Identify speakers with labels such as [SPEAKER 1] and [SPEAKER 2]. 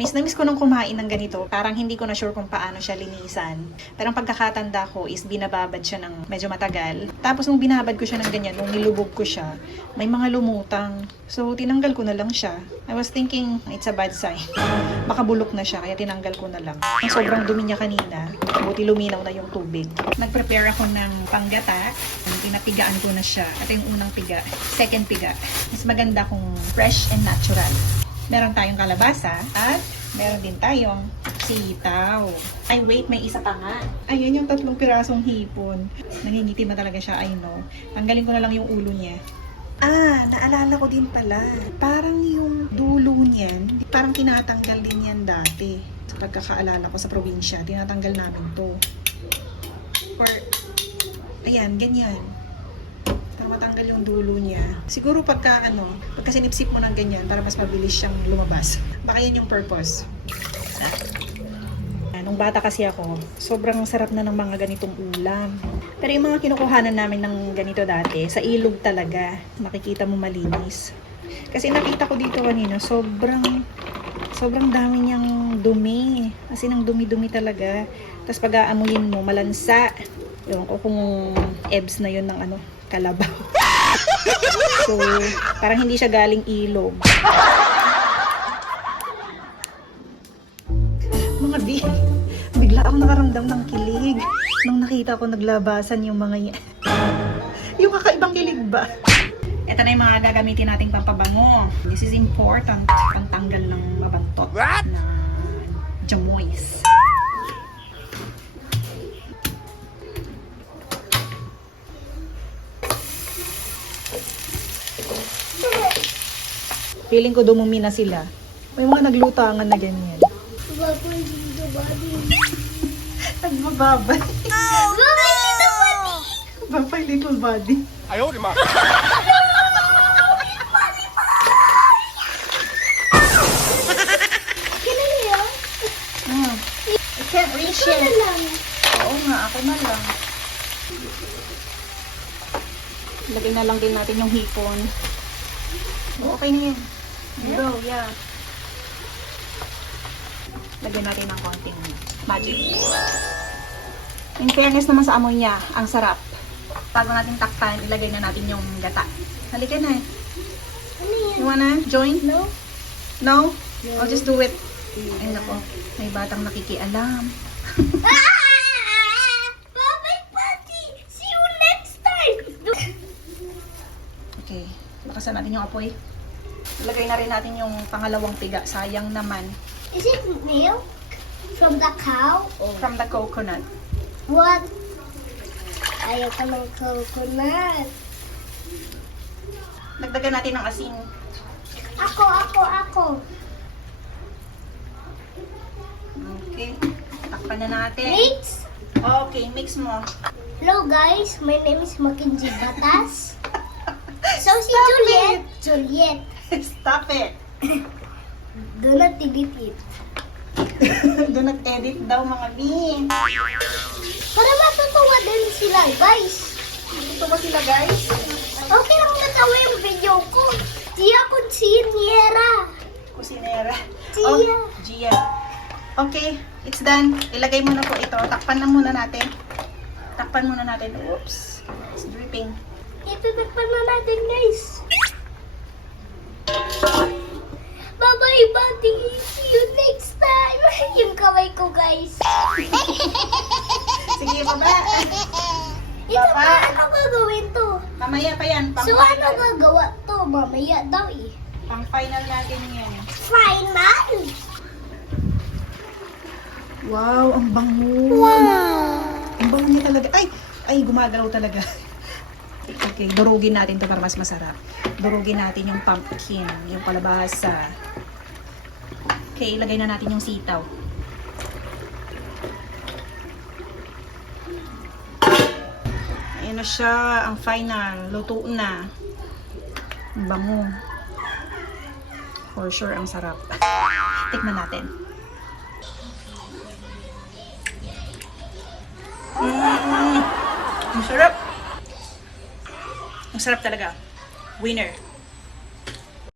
[SPEAKER 1] Miss na miss ko nung kumain ng ganito. Parang hindi ko na sure kung paano siya linisan. Pero ang pagkakatanda ko is binababad siya ng medyo matagal. Tapos nung binabad ko siya ng ganyan, nung nilubog ko siya, may mga lumutang. So, tinanggal ko na lang siya. I was thinking, it's a bad sign. Baka bulok na siya, kaya tinanggal ko na lang. Ang sobrang dumi niya kanina, buti luminaw na yung tubig. Nag-prepare ako ng panggata. Pinapigaan ko na siya. Ito yung unang piga. Second piga. Mas maganda kung fresh and natural. Meron tayong kalabasa at meron din tayong sitaw. Ay, wait, may isa pa nga. Ayan yung tatlong pirasong hipon. Nangingitim na talaga siya, I know. Tanggalin ko na lang yung ulo niya. Ah, naalala ko din pala. Parang yung dulo niyan, parang tinatanggal din yan dati. Sa pagkakaalala ko sa probinsya, tinatanggal namin to. For, ayan, ganyan. Matanggal yung dulo niya. Siguro pagka ano, pagka sinipsip mo ng ganyan, para mas mabilis siyang lumabas. Baka yun yung purpose. Nung bata kasi ako, sobrang sarap na ng mga ganitong ulam. Pero yung mga kinukuhanan namin ng ganito dati, sa ilog talaga, makikita mo malinis. Kasi nakita ko dito kanina, sobrang, sobrang dami niyang dumi. Kasi nang dumi-dumi talaga. Tapos pag aamuyin mo, malansa. Ewan ko kung ebs na yun ng ano, kalabaw. so, parang hindi siya galing ilog. Mga di, bigla akong nakaramdam ng kilig nung nakita ko naglabasan yung mga yan. yung kakaibang kilig ba? Ito na yung mga gagamitin nating pampabango. This is important. Pantanggal ng mabantot
[SPEAKER 2] What?
[SPEAKER 1] na jamoys. Feeling ko dumumi na sila. May mga naglutangan na ganyan. Nagbababay. Babay little body.
[SPEAKER 2] Ayaw, di
[SPEAKER 1] ma. I can't reach Ito na it. lang. Oo ako na lang. Lagay na lang din natin yung hipon. Okay na yan. Go, yeah. Lagyan natin ng konting magic. In fairness naman sa amoy niya, ang sarap. Bago natin takpan, ilagay na natin yung gata. Halika na. You wanna join?
[SPEAKER 3] No?
[SPEAKER 1] No? I'll just do it. Ay nako, may batang nakikialam.
[SPEAKER 3] Bye-bye, Patty! See you next time!
[SPEAKER 1] Okay, lakasan natin yung apoy. Ilagay na rin natin yung pangalawang piga. Sayang naman.
[SPEAKER 3] Is it milk from the cow?
[SPEAKER 1] From the coconut.
[SPEAKER 3] What? Ayaw ka ng coconut.
[SPEAKER 1] Dagdagan natin ng asin.
[SPEAKER 3] Ako, ako, ako.
[SPEAKER 1] Okay, takpan na natin.
[SPEAKER 3] Mix?
[SPEAKER 1] Okay, mix mo.
[SPEAKER 3] Hello guys, my name is Mackenzie Batas. So si
[SPEAKER 1] Stop
[SPEAKER 3] Juliet, Juliet,
[SPEAKER 1] Stop it!
[SPEAKER 3] do not delete it.
[SPEAKER 1] Do not edit daw mga bin.
[SPEAKER 3] Para matutuwa din sila guys.
[SPEAKER 1] Ito ba sila guys?
[SPEAKER 3] Okay lang natawa yung video ko. Tia Kunsiniera.
[SPEAKER 1] Kusinera.
[SPEAKER 3] Gia.
[SPEAKER 1] Oh, Gia. Okay, it's done. Ilagay mo na po ito. Takpan na muna natin. Takpan muna natin. Oops. It's dripping.
[SPEAKER 3] Itutakpan na natin guys. Bye-bye, buddy. See you next time. yung kamay ko, guys.
[SPEAKER 1] Sige, baba.
[SPEAKER 3] Ito pa, ano gagawin to?
[SPEAKER 1] Mamaya pa yan. Pang
[SPEAKER 3] So, ano
[SPEAKER 1] final.
[SPEAKER 3] gagawa to? Mamaya daw eh.
[SPEAKER 1] Pang final natin yan.
[SPEAKER 3] Final!
[SPEAKER 1] Wow, ang bango.
[SPEAKER 3] Wow!
[SPEAKER 1] Ang bango niya talaga. Ay, ay, gumagalaw talaga. Okay, durugin natin to para mas masarap. Durugin natin yung pumpkin, yung palabasa. Okay, ilagay na natin yung sitaw. Ayan na siya, ang final. Luto na. Ang bango. For sure, ang sarap. Tikman natin. Mm, ang sarap. Ang sarap talaga. Winner.